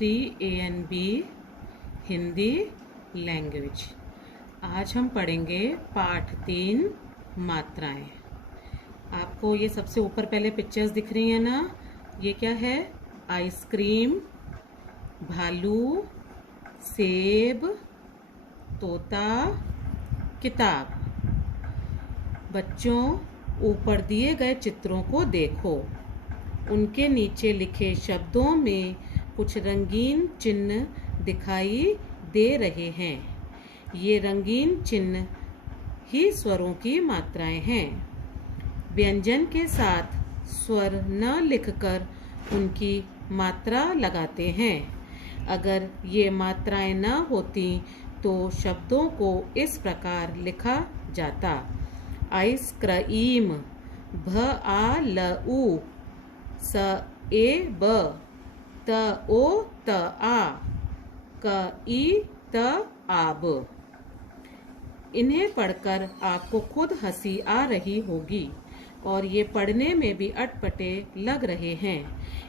3 ANB Hindi language. आज हम पढ़ेंगे पाठ 3 मात्राएं। आपको ये सबसे ऊपर पहले पिक्चर्स दिख रही हैं ना, ये क्या है? आइसक्रीम, भालू, सेब, तोता, किताब। बच्चों, ऊपर दिए गए चित्रों को देखो। उनके नीचे लिखे शब्दों में कुछ रंगीन चिन्ह दिखाई दे रहे हैं। ये रंगीन चिन्ह ही स्वरों की मात्राएं हैं। व्यंजन के साथ स्वर न लिखकर उनकी मात्रा लगाते हैं। अगर ये मात्राएं न होती तो शब्दों को इस प्रकार लिखा जाता: आइसक्रीम, भ आ ल उ, स ए ब, त ओ त आ, क ई त आब। इन्हें पढ़कर आपको खुद हंसी आ रही होगी और ये पढ़ने में भी अटपटे लग रहे हैं।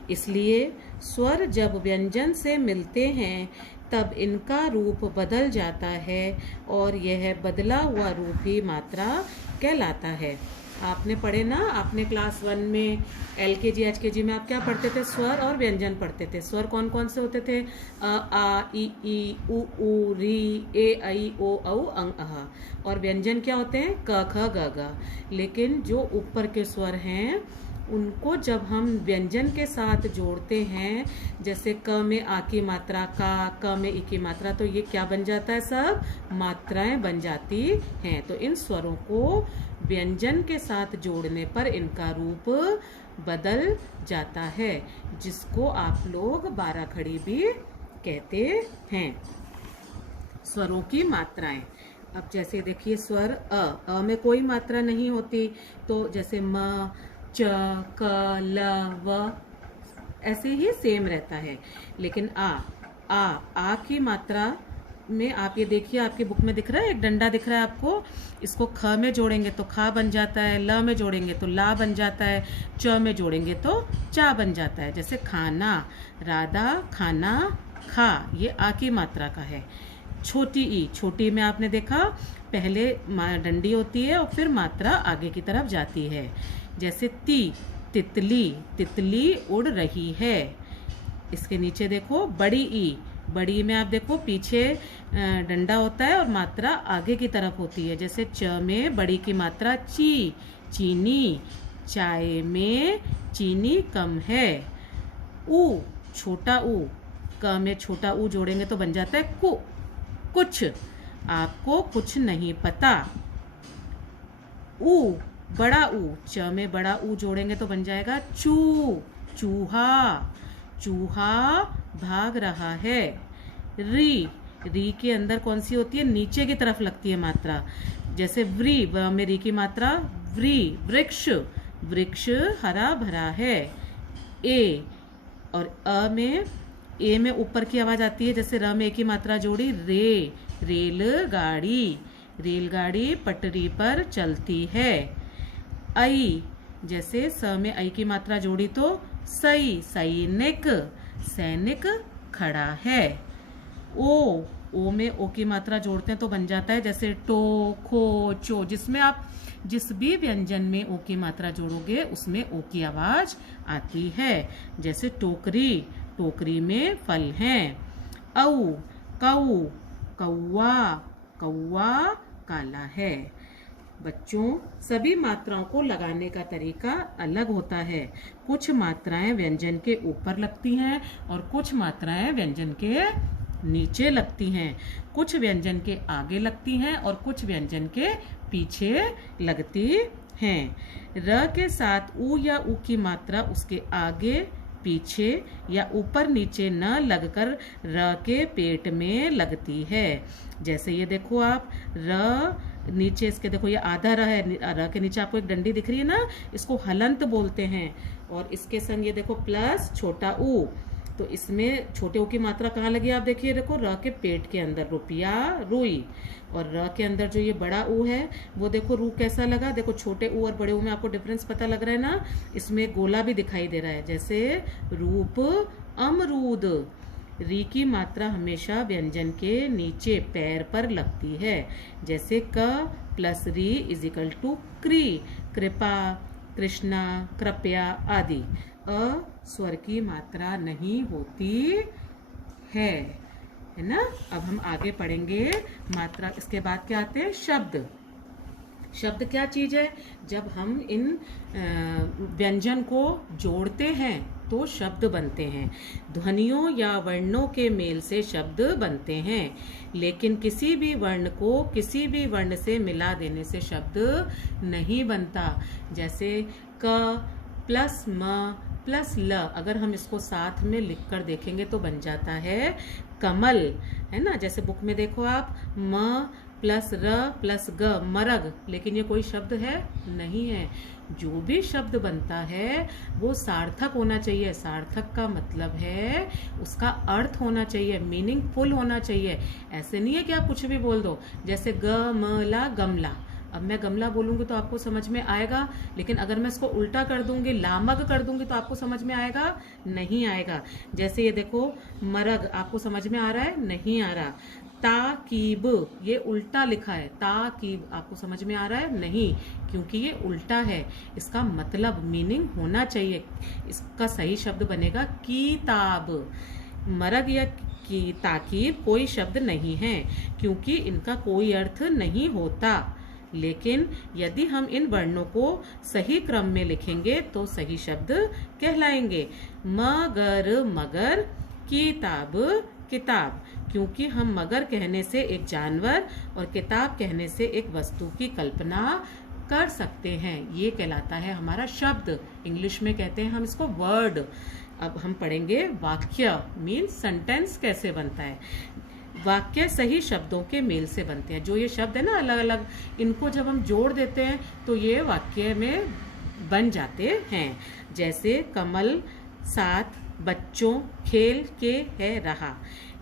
इसलिए स्वर जब व्यंजन से मिलते हैं तब इनका रूप बदल जाता है और यह बदला हुआ रूप ही मात्रा कहलाता है। आपने पढ़े ना, आपने क्लास 1 में LKG HKG में आप क्या पढ़ते थे? स्वर और व्यंजन पढ़ते थे। स्वर कौन कौन से होते थे? अ आ इ ई उ ऊ री ए ऐ ओ औ अंग अह। और व्यंजन क्या होते हैं? क ख ग घ। लेकिन जो ऊपर के स्वर हैं उनको जब हम व्यंजन के साथ जोड़ते हैं, जैसे क में आ की मात्रा का, क में ई की मात्रा, तो ये क्या बन जाता है? सब मात्राएं बन जाती हैं। तो इन स्वरों को व्यंजन के साथ जोड़ने पर इनका रूप बदल जाता है, जिसको आप लोग 12 खड़ी भी कहते हैं। स्वरों की मात्राएं। अब जैसे देखिए स्वर अ में कोई मात्रा नहीं होती, तो जैसे म, च, क, ल, व ऐसे ही सेम रहता है। लेकिन आ की मात्रा में आप ये देखिए, आपकी बुक में दिख रहा है, एक डंडा दिख रहा है आपको। इसको ख में जोड़ेंगे तो खा बन जाता है, ल में जोड़ेंगे तो ला बन जाता है, च में जोड़ेंगे तो चा बन जाता है। जैसे खाना, राधा खाना खा, ये आ की मात्रा का है। छोटी ई, छोटी में आपने देखा पहले डंडी होती है और फिर मात्रा आगे की तरफ जाती है। जैसे ती, तितली, तितली उड़ रही है। इसके नीचे देखो बड़ी ई, बड़ी में आप देखो पीछे डंडा होता है और मात्रा आगे की तरफ होती है। जैसे च में बड़ी की मात्रा ची, चीनी, चाय में चीनी कम है। ऊ, छोटा ऊ, क में छोटा ऊ जोड़ेंगे तो बन जाता है कु, कुछ, आपको कुछ नहीं पता। ऊ, बड़ा ऊ, च में बड़ा ऊ जोड़ेंगे तो बन जाएगा चू, चूहा, चूहा भाग रहा है। री के अंदर कौन सी होती है? नीचे की तरफ लगती है मात्रा। जैसे व्री, व में री की मात्रा व्री, वृक्ष, वृक्ष हरा भरा है। ए और ए में ऊपर की आवाज आती है। जैसे र में ए की मात्रा जोड़ी रे, रेलगाड़ी, रेलगाड़ी पटरी पर चलती है। आई, जैसे स में आई की मात्रा जोड़ी तो सई, सैनिक, सैनिक खड़ा है। ओ में ओ की मात्रा जोड़ते हैं तो बन जाता है जैसे टो, खो, चो। जिसमें आप जिस भी व्यंजन में ओ की मात्रा जोड़ोगे उसमें ओ की आवाज आती है। जैसे टोकरी, टोकरी में फल हैं। औ, कऊ, कौवा, कौवा काला है। बच्चों, सभी मात्राओं को लगाने का तरीका अलग होता है। कुछ मात्राएं व्यंजन के ऊपर लगती हैं और कुछ मात्राएं व्यंजन के नीचे लगती हैं। कुछ व्यंजन के आगे लगती हैं और कुछ व्यंजन के पीछे लगती हैं। र के साथ ऊ या ऊ की मात्रा उसके आगे, पीछे या ऊपर नीचे न लगकर र के पेट में लगती है। जैसे ये देखो आप, र नीचे इसके देखो ये आधा र है, र के नीचे आपको एक डंडी दिख रही है ना, इसको हलंत बोलते हैं। और इसके संग ये देखो प्लस छोटा ऊ, तो इसमें छोटे ऊ की मात्रा कहाँ लगी? आप देखिए, देखो र के पेट के अंदर, रुपया, रुई। और र के अंदर जो ये बड़ा ऊ है वो देखो रू कैसा लगा। देखो छोटे ऊ और बड़े ऊ में आपको डिफरेंस पता लग रहा है ना। इसमें गोला भी दिखाई दे रहा है, जैसे रूप अमरूद। री की मात्रा हमेशा व्यंजन के नीचे पैर पर लगती है, जैसे क प्लस री इज इक्वल टू क्री, कृपा, कृष्णा, कृपया आदि। अ स्वर की मात्रा नहीं होती है ना। अब हम आगे पढ़ेंगे मात्रा। इसके बाद क्या आते हैं? शब्द। शब्द क्या चीज है? जब हम इन व्यंजन को जोड़ते हैं तो शब्द बनते हैं। ध्वनियों या वर्णों के मेल से शब्द बनते हैं, लेकिन किसी भी वर्ण को किसी भी वर्ण से मिला देने से शब्द नहीं बनता। जैसे क प्लस म प्लस ल, अगर हम इसको साथ में लिखकर देखेंगे तो बन जाता है कमल, है ना। जैसे बुक में देखो आप, म प्लस र प्लस ग, मरग, लेकिन ये कोई शब्द है नहीं है। जो भी शब्द बनता है वो सार्थक होना चाहिए। सार्थक का मतलब है उसका अर्थ होना चाहिए, मीनिंगफुल होना चाहिए। ऐसे नहीं है कि आप कुछ भी बोल दो। जैसे ग म ला गमला, अब मैं गमला बोलूंगी तो आपको समझ में आएगा, लेकिन अगर मैं इसको उल्टा कर दूंगी, लामग कर दूंगी, तो आपको समझ में आएगा? नहीं आएगा। जैसे ये देखो मरग, आपको समझ में आ रहा है? नहीं आ रहा। ताकीब, ये उल्टा लिखा है, ताकीब, आपको समझ में आ रहा है? नहीं, क्योंकि ये उल्टा है। इसका मतलब मीनिंग होना चाहिए। इसका सही शब्द बनेगा किताब। मरग या की ताकीब कोई शब्द नहीं है, क्योंकि इनका कोई अर्थ नहीं होता। लेकिन यदि हम इन वर्णों को सही क्रम में लिखेंगे तो सही शब्द कहलाएंगे। मगर मगर, किताब किताब, क्योंकि हम मगर कहने से एक जानवर और किताब कहने से एक वस्तु की कल्पना कर सकते हैं। ये कहलाता है हमारा शब्द। इंग्लिश में कहते हैं हम इसको वर्ड। अब हम पढ़ेंगे वाक्य मीन्स सेंटेंस कैसे बनता है। वाक्य सही शब्दों के मेल से बनते हैं। जो ये शब्द है ना अलग अलग, इनको जब हम जोड़ देते हैं तो ये वाक्य में बन जाते हैं। जैसे कमल साथ बच्चों खेल के है रहा,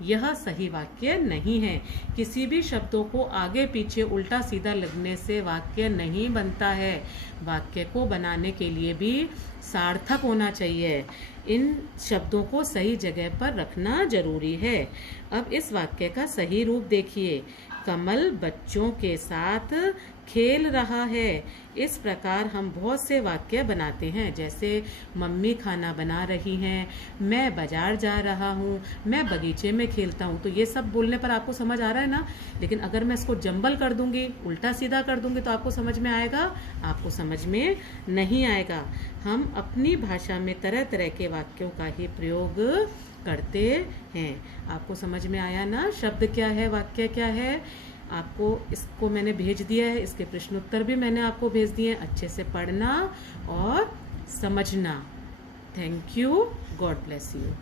यह सही वाक्य नहीं है। किसी भी शब्दों को आगे पीछे उल्टा सीधा लगने से वाक्य नहीं बनता है। वाक्य को बनाने के लिए भी सार्थक होना चाहिए। इन शब्दों को सही जगह पर रखना जरूरी है। अब इस वाक्य का सही रूप देखिए। कमल बच्चों के साथ खेल रहा है। इस प्रकार हम बहुत से वाक्य बनाते हैं। जैसे मम्मी खाना बना रही हैं, मैं बाजार जा रहा हूँ, मैं बगीचे में खेलता हूँ। तो ये सब बोलने पर आपको समझ आ रहा है ना। लेकिन अगर मैं इसको जंबल कर दूंगी, उल्टा सीधा कर दूंगी, तो आपको समझ में आएगा? आपको समझ में नहीं आएगा। हम अपनी भाषा में तरह तरह के वाक्यों का ही प्रयोग करते हैं। आपको समझ में आया ना शब्द क्या है, वाक्य क्या है? आपको इसको मैंने भेज दिया है, इसके प्रश्न उत्तर भी मैंने आपको भेज दिए हैं। अच्छे से पढ़ना और समझना। Thank you. God bless you.